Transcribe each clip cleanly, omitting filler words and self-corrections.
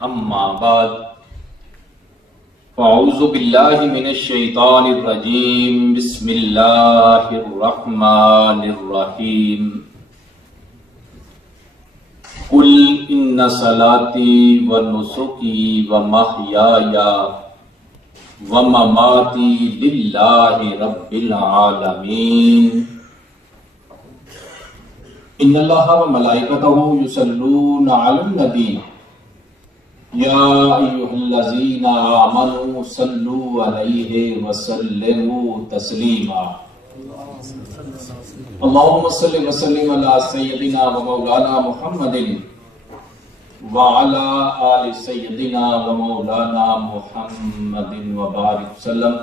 اما بعد فاعوذ باللہ من الشیطان الرجیم بسم اللہ الرحمن الرحیم قل ان صلاتی ونسکی ومحیای ومماتی للہ رب العالمین ان اللہ وملائکتہ یصلون علی النبی یا ایھا الذین آمنوا صلوا علیہ وسلموا تسلیما اللہم صل وسلم علی سیدنا و مولانا محمد وعلی آل سیدنا و مولانا محمد وبارک وسلم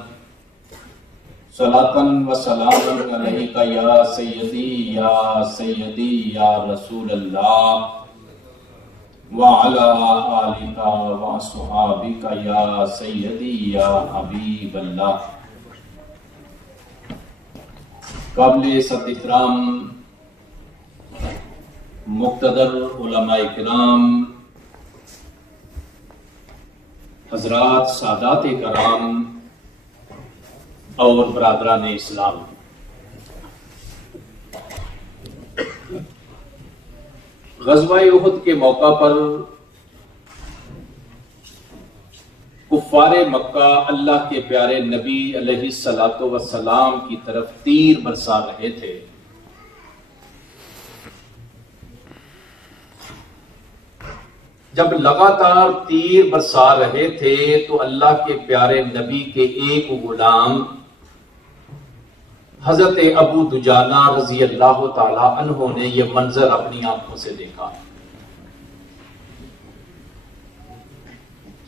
صلاۃ و سلام علیک یا سیدی یا رسول اللہ وعلى آلك وصحابك یا سیدی یا حبیب اللہ۔ قابل صد احترام مقتدر علماء کرام، حضرات سادات کرام اور برادران اسلام، غزوہ احد کے موقع پر کفار مکہ اللہ کے پیارے نبی علیہ الصلوۃ والسلام کی طرف تیر برسا رہے تھے۔ جب لگاتار تیر برسا رہے تھے تو اللہ کے پیارے نبی کے ایک غلام حضرت ابو دجانہ رضی اللہ تعالی عنہ نے یہ منظر اپنی آنکھوں سے دیکھا،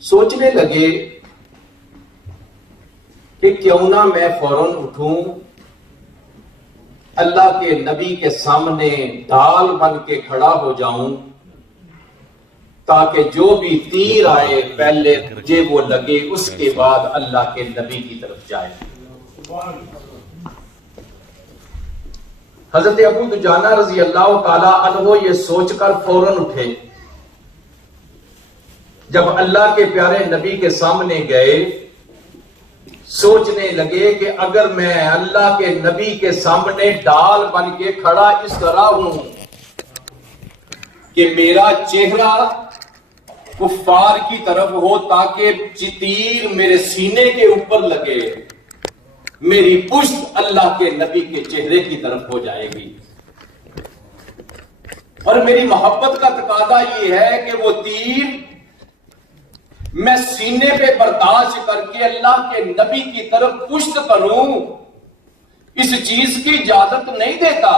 سوچنے لگے کہ کیوں نہ میں فوراً اٹھوں، اللہ کے نبی کے سامنے ڈھال بن کے کھڑا ہو جاؤں تاکہ جو بھی تیر آئے پہلے مجھے وہ لگے، اس کے بعد اللہ کے نبی کی طرف جائے۔ حضرت ابو دجانہ رضی اللہ تعالی عنہ یہ سوچ کر فوراً اٹھے۔ جب اللہ کے پیارے نبی کے سامنے گئے، سوچنے لگے کہ اگر میں اللہ کے نبی کے سامنے ڈال بن کے کھڑا اس طرح ہوں کہ میرا چہرہ کفار کی طرف ہو تاکہ تیر میرے سینے کے اوپر لگے، میری پشت اللہ کے نبی کے چہرے کی طرف ہو جائے گی، اور میری محبت کا تقاضا یہ ہے کہ وہ تیر میں سینے پہ برداشت کر کے اللہ کے نبی کی طرف پشت کروں، اس چیز کی اجازت نہیں دیتا،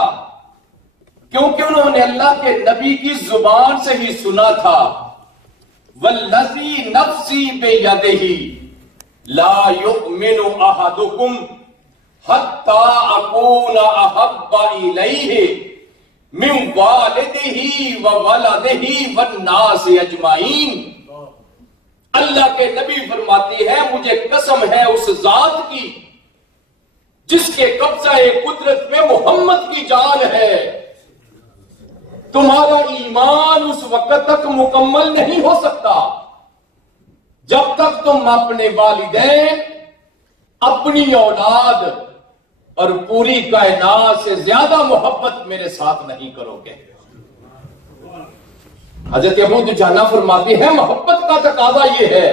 کیونکہ انہوں نے اللہ کے نبی کی زبان سے ہی سنا تھا، وَالَّذِي نَفْسِي بِيَدِهِ لا يؤمن احدكم حتى اكون احب اليه من والده وولده والناس اجمعین۔ اللہ کے نبی فرماتے ہیں مجھے قسم ہے اس ذات کی جس کے قبضہ قدرت میں محمد کی جان ہے، تمہارا ایمان اس وقت تک مکمل نہیں ہو سکتا جب تک تم اپنے والدین، اپنی اولاد اور پوری کائنات سے زیادہ محبت میرے ساتھ نہیں کرو گے۔ حضرت ابو دجانہ فرماتے ہیں محبت کا تقاضا یہ ہے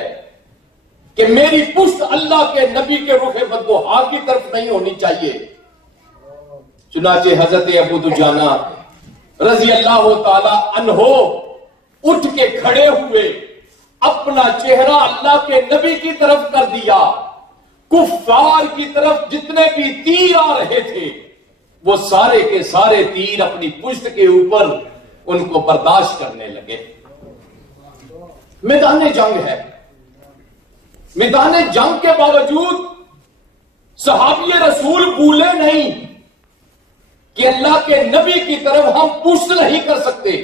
کہ میری پشت اللہ کے نبی کے رخ بدگوہا کی طرف نہیں ہونی چاہیے۔ چنانچہ حضرت ابو دجانہ رضی اللہ تعالی عنہ اٹھ کے کھڑے ہوئے، اپنا چہرہ اللہ کے نبی کی طرف کر دیا، کفار کی طرف جتنے بھی تیر آ رہے تھے وہ سارے کے سارے تیر اپنی پشت کے اوپر ان کو برداشت کرنے لگے۔ میدان جنگ ہے، میدان جنگ کے باوجود صحابی رسول بھولے نہیں کہ اللہ کے نبی کی طرف ہم پشت نہیں کر سکتے۔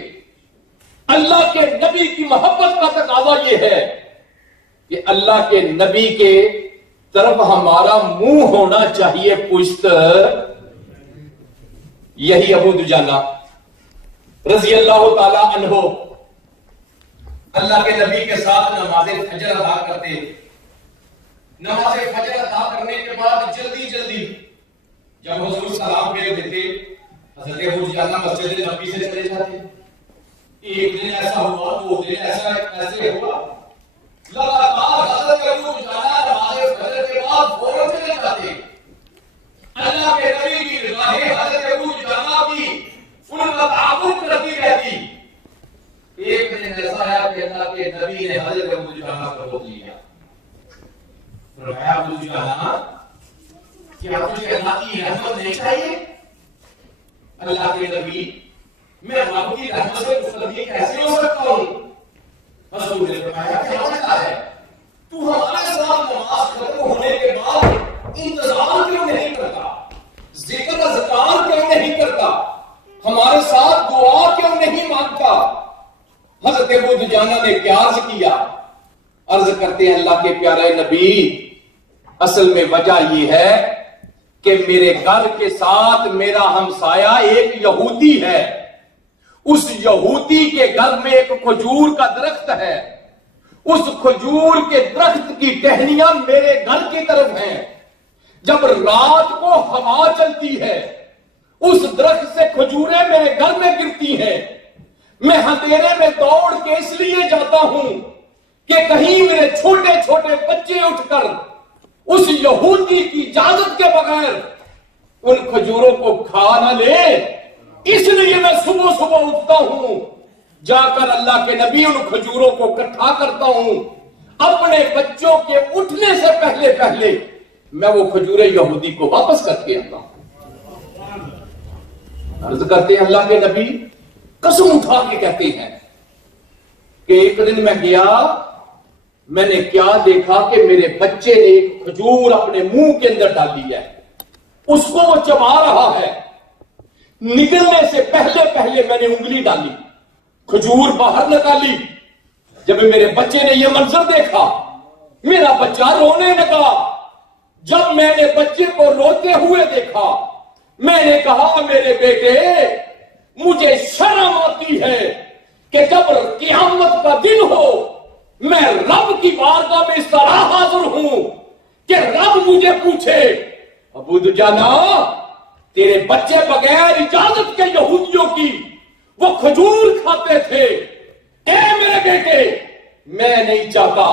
اللہ کے نبی کی محبت کا تقاضا یہ ہے کہ اللہ کے نبی کے طرف ہمارا منہ ہونا چاہیے، پشت۔ یہی ابو دجانہ رضی اللہ تعالی عنہ اللہ کے نبی کے ساتھ نماز فجر ادا کرتے. نماز فجر ادا کرنے کے بعد جلدی جلدی جب حضور سلام پھیر دیتے حضرت ابو دجانہ مسجد نبی سے چلے جاتے. ایک دن ایسا ہوا، 2 دن ایسے ہوا، لگاتار حضرت ابو دجانہ نماز فجر کے بعد فوراً چلے جاتے. اللہ کے نبی کی نگاہیں حضرت ابو دجانہ کی ان کا تعاقب کرتی رہتی. ایک دن ایسا ہے کہ اللہ کے نبی نے حضرت ابو دجانہ کو روک لیا. فرمایا ابو دجانہ کیا تجھے اللہ کی رحمت نہیں چاہیے؟ اللہ کے نبی میں رب کی رحمت سے مستغنی کیسے ہو سکتا ہوں؟ حضور نے فرمایا کیا مسئلہ ہے؟ تو ہمارے ساتھ نماز ختم ہونے کے بعد انتظار کیوں نہیں کرتا؟ ذکر اذکار کیوں نہیں کرتا؟ ہمارے ساتھ دعا کیوں نہیں مانگتا؟ حضرت ابو دجانہ نے کیا عرض کیا؟ عرض کرتے ہیں اللہ کے پیارے نبی اصل میں وجہ یہ ہے کہ میرے گھر کے ساتھ میرا ہمسایہ ایک یہودی ہے. اس یہودی کے گھر میں ایک کھجور کا درخت ہے. اس کھجور کے درخت کی ٹہنیاں میرے گھر کی طرف ہیں. جب رات کو ہوا چلتی ہے اس درخت سے کھجوریں میرے گھر میں گرتی ہیں. میں اندھیرے میں دوڑ کے اس لیے جاتا ہوں کہ کہیں میرے چھوٹے چھوٹے بچے اٹھ کر اس یہودی کی اجازت کے بغیر ان کھجوروں کو کھا نہ لے. اس لیے میں صبح صبح اٹھتا ہوں، جا کر اللہ کے نبی ان کھجوروں کو اکٹھا کرتا ہوں. اپنے بچوں کے اٹھنے سے پہلے پہلے میں وہ کھجوریں یہودی کو واپس کر کے آتا ہوں. عرض کرتے ہیں اللہ کے نبی قسم اٹھا کے کہتے ہیں کہ ایک دن میں گیا، میں نے کیا دیکھا کہ میرے بچے نے ایک کھجور اپنے منہ کے اندر ڈالی ہے. اس کو وہ چبا رہا ہے. نکلنے سے پہلے پہلے میں نے انگلی ڈالی، کھجور باہر نکالی. جب میرے بچے نے یہ منظر دیکھا میرا بچہ رونے لگا. جب میں نے بچے کو روتے ہوئے دیکھا میں نے کہا میرے بیٹے مجھے شرم آتی ہے کہ جب قیامت کا دن ہو میں رب کی بارگاہ میں اس طرح حاضر ہوں کہ رب مجھے پوچھے ابو دجانہ تیرے بچے بغیر اجازت کے یہودیوں کی وہ کھجور کھاتے تھے. اے میرے بیٹے میں نہیں چاہتا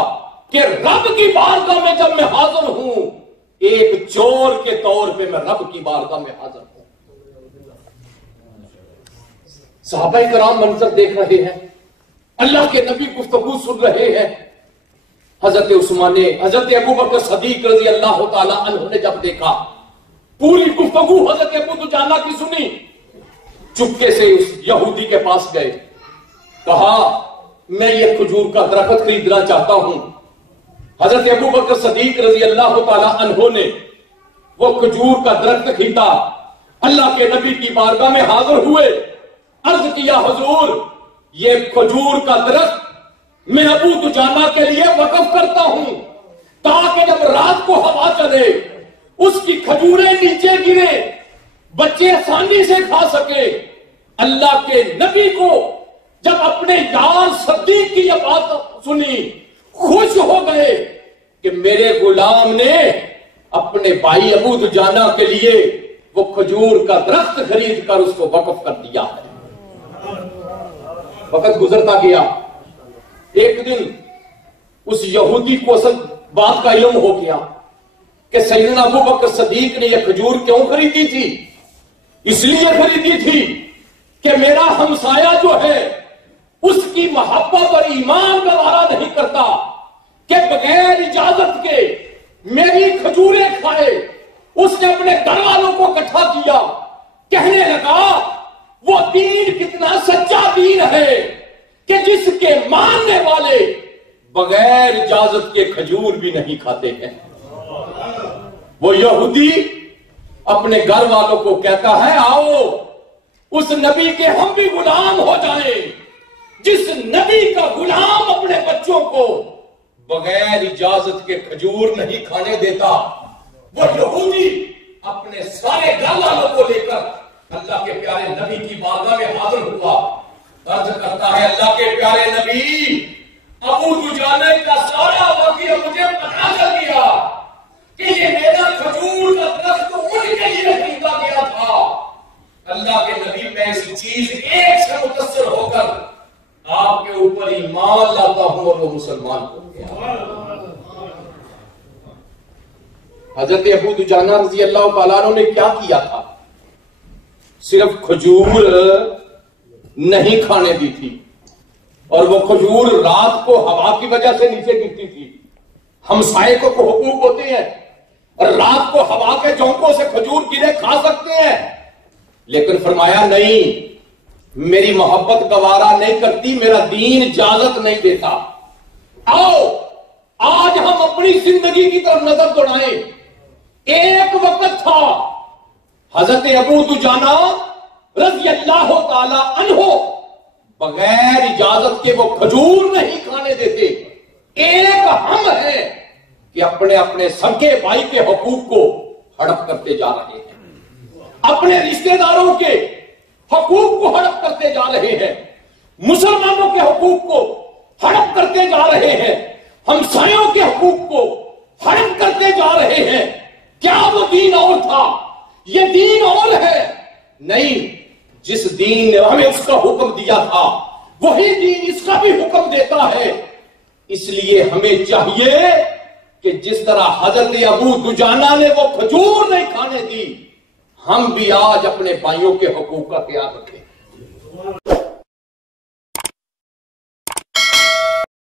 کہ رب کی بارگاہ میں جب میں حاضر ہوں ایک چور کے طور پہ میں رب کی بارگاہ میں حاضر ہوں. صحابہ کرام منظر دیکھ رہے ہیں، اللہ کے نبی گفتگو سن رہے ہیں. حضرت عثمان نے حضرت ابو بکر صدیق رضی اللہ تعالی عنہ نے جب دیکھا پوری گفتگو حضرت ابو دجانہ کی سنی، چپکے سے اس یہودی کے پاس گئے، کہا میں یہ کھجور کا درخت خریدنا چاہتا ہوں. حضرت ابو بکر صدیق رضی اللہ تعالی عنہ نے وہ کھجور کا درخت خریدا. اللہ کے نبی کی بارگاہ میں حاضر ہوئے، عرض کیا حضور یہ کھجور کا درخت میں ابو دجانہ کے لیے وقف کرتا ہوں تاکہ جب رات کو ہوا چلے اس کی کھجوریں نیچے گرے بچے آسانی سے کھا سکے. اللہ کے نبی کو جب اپنے یار صدیق کی یہ بات سنی خوش ہو گئے کہ میرے غلام نے اپنے بھائی ابو دجانہ کے لیے وہ کھجور کا درخت خرید کر اس کو وقف کر دیا ہے. وقت گزرتا گیا. ایک دن اس یہودی کو اصل بات کا علم ہو گیا کہ سیدنا ابو بکر صدیق نے یہ کھجور کیوں خریدی تھی. اس لیے خریدی تھی کہ میرا ہمسایہ جو ہے اس کی محبت اور ایمان گوارا نہیں کرتا کہ بغیر اجازت کے میری کھجوریں کھائے. اس نے اپنے گھر والوں کو اکٹھا کیا، کہنے لگا وہ دین کتنا سچا دین ہے کہ جس کے ماننے والے بغیر اجازت کے کھجور بھی نہیں کھاتے ہیں. وہ یہودی اپنے گھر والوں کو کہتا ہے آؤ اس نبی کے ہم بھی غلام ہو جائیں جس نبی کا غلام اپنے بچوں کو بغیر اجازت کے کھجور نہیں کھانے دیتا. وہ یہودی اپنے سارے گھر والوں کو لے کر اللہ کے پیارے نبی کی بارگاہ میں حاضر ہوا. عرض کرتا ہے اللہ کے پیارے نبی ابو دجانہ کا سارا واقعہ مجھے پتا چل گیا کہ یہ میرا کھجور کا درخت ان کے لیے خریدا گیا تھا. اللہ کے نبی میں اس چیز ایک سے متاثر ہو کر آپ کے اوپر ایمان لاتا ہوں اور وہ مسلمان ہو گیا. حضرت ابو دجانہ رضی اللہ تعالیٰ عنہ نے کیا کیا تھا؟ صرف کھجور نہیں کھانے دی تھی، اور وہ کھجور رات کو ہوا کی وجہ سے نیچے گرتی تھی. ہمسائے کو حقوق ہوتے ہیں، اور رات کو ہوا کے جھونکوں سے کھجور گرے کھا سکتے ہیں، لیکن فرمایا نہیں، میری محبت گوارا نہیں کرتی، میرا دین اجازت نہیں دیتا. آؤ آج ہم اپنی زندگی کی طرف نظر دوڑائیں. ایک وقت تھا حضرت ابو دجانہ رضی اللہ تعالی عنہ بغیر اجازت کے وہ کھجور نہیں کھانے دیتے. ایک ہم ہے کہ اپنے اپنے سگے بھائی کے حقوق کو ہڑپ کرتے جا رہے ہیں، اپنے رشتہ داروں کے حقوق کو ہڑپ کرتے جا رہے ہیں، مسلمانوں کے حقوق کو ہڑپ کرتے جا رہے ہیں، ہمسایوں کے حقوق کو ہڑپ کرتے جا رہے ہیں. کیا وہ دین اور تھا؟ یہ دین اور ہے نہیں. جس دین نے ہمیں اس کا حکم دیا تھا وہی دین اس کا بھی حکم دیتا ہے. اس لیے ہمیں چاہیے کہ جس طرح حضرت ابو دجانہ نے وہ کھجور نہیں کھانے دی، ہم بھی آج اپنے بھائیوں کے حقوق کا خیال رکھیں.